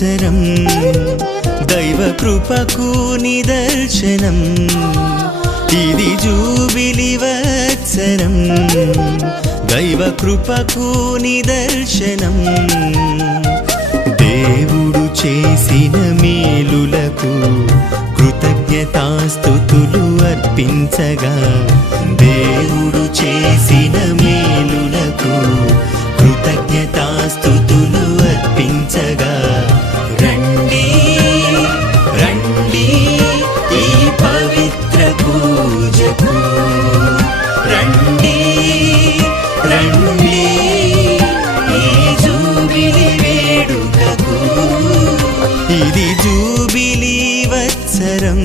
వత్సరం దైవ కృపకు నిదర్శనం ఇది జూబిలి వత్సరం దైవ కృపకు నిదర్శనం దేవుడు చేసిన మేలులకు కృతజ్ఞతాస్తుతులు అర్పించగా దేవుడు చేసిన మేలులకు కృతజ్ఞతాస్తుతులు అర్పించగా రండి రండి ఈ పవిత్ర పూజకు రండి రండి ఈ జూబిలి వేడుకకు ఇది జూబిలి వత్సరం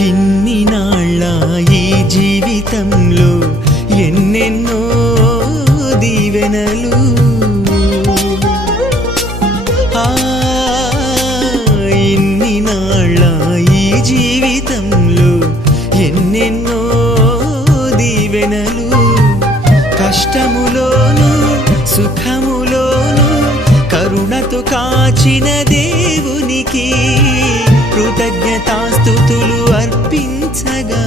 ఇన్ని నాళ్ళ ఈ జీవితంలో ఎన్నెన్నో దీవెనలు ఇన్ని నాళ్ళ ఈ జీవితంలో ఎన్నెన్నో దీవెనలు కష్టములోను సుఖములోను కరుణతో కాచిన దేవునికి కృతజ్ఞతాస్తుతులు అర్పించగా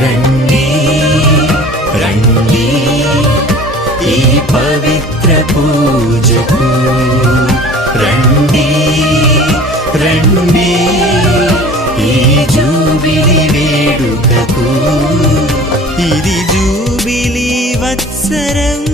రండి రండి ఈ పవిత్ర పూజకు రండి రండి ఈ జూబిలి వేడుకకు ఇది జూబిలి వత్సరం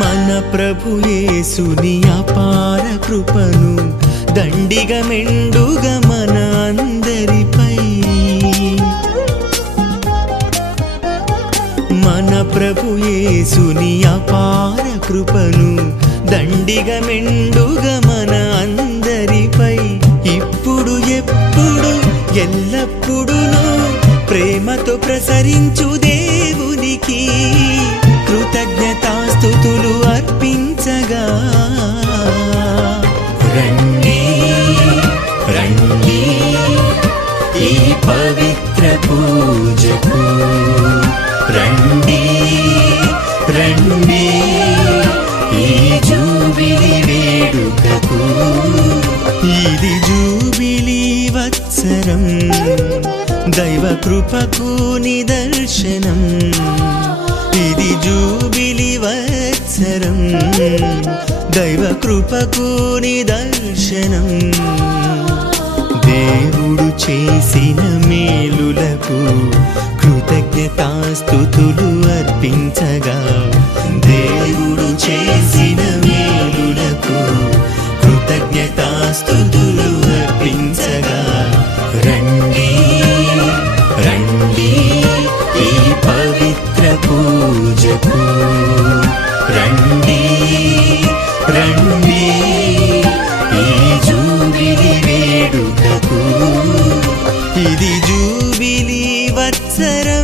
మన ప్రభు యేసుని అపార కృపను దండిగా మెండుగా మన అందరిపై మన ప్రభు యేసుని అపార కృపను దండిగా మెండుగా మన అందరిపై ఇప్పుడు ఎప్పుడు ఎల్లప్పుడూను ప్రేమతో ప్రసరించు దేవునికి కృతజ్ఞతాస్తుతులు అర్పించగా రండి రండి ఈ పవిత్ర పూజకు రండి రండి ఈ జూబిలి వేడుకకు ఇది జూబిలి వత్సరం దైవ కృపకు నిదర్శనం ఇది జూబిలి వత్సరం దైవ కృపకు నిదర్శనం దేవుడు చేసిన మేలులకు కృతజ్ఞతాస్తుతులు అర్పించగా దేవుడు చేసిన మేలులకు కృతజ్ఞతాస్తుతులు అర్పించగా రండి రండి ఈ పవిత్ర పూజకు రండి రండి ఈ జూబిలి వేడుకకు ఇది జూబిలి వత్సరం